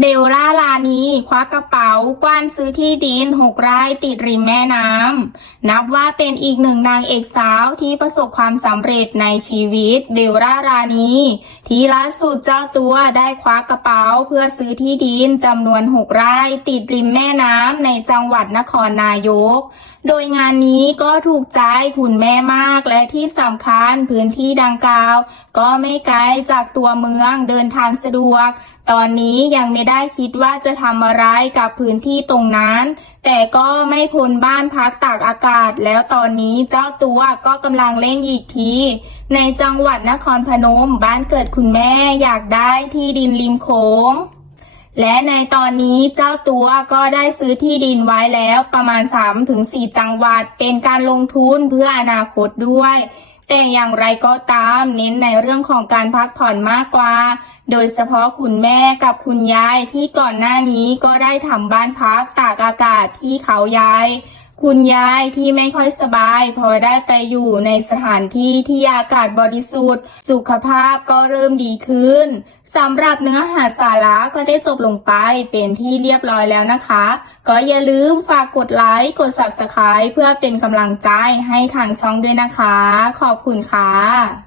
เบลล่าลานีคว้ากระเป๋ากว้านซื้อที่ดินหกไร่ติดริมแม่น้ำนับว่าเป็นอีกหนึ่งนางเอกสาวที่ประสบความสำเร็จในชีวิตเบลล่าลานีที่ล่าสุดเจ้าตัวได้คว้ากระเป๋าเพื่อซื้อที่ดินจำนวนหกไร่ติดริมแม่น้ำในจังหวัดนครนายก โดยงานนี้ก็ถูกใจคุณแม่มากและที่สำคัญพื้นที่ดังกล่าว ก็ไม่ไกลจากตัวเมืองเดินทางสะดวก ตอนนี้ยังไม่ได้คิดว่าจะทำอะไรกับพื้นที่ตรงนั้น แต่ก็ไม่พ้นบ้านพักตากอากาศ แล้วตอนนี้เจ้าตัวก็กำลังเร่งอีกที ในจังหวัดนครพนมบ้านเกิดคุณแม่อยากได้ที่ดินริมโขงและในตอนนี้เจ้าตัวก็ได้ซื้อที่ดินไว้แล้วประมาณ 3-4 จังหวัดเป็นการลงทุนเพื่ออนาคตด้วย แต่อย่างไรก็ตามเน้นในเรื่องของการพักผ่อนมากกว่า โดยเฉพาะคุณแม่กับคุณยายที่ก่อนหน้านี้ก็ได้ทำบ้านพักตากอากาศที่เขายาย คุณยายที่ไม่ค่อยสบาย พอได้ไปอยู่ในสถานที่ที่อากาศบริสุทธิ์ สุขภาพก็เริ่มดีขึ้นสำหรับเนื้อหาสาระก็ได้จบลงไปเป็นที่เรียบร้อยแล้วนะคะ ก็อย่าลืมฝากกดไลค์กด Subscribe เพื่อเป็นกำลังใจให้ทางช่องด้วยนะคะ ขอบคุณค่ะ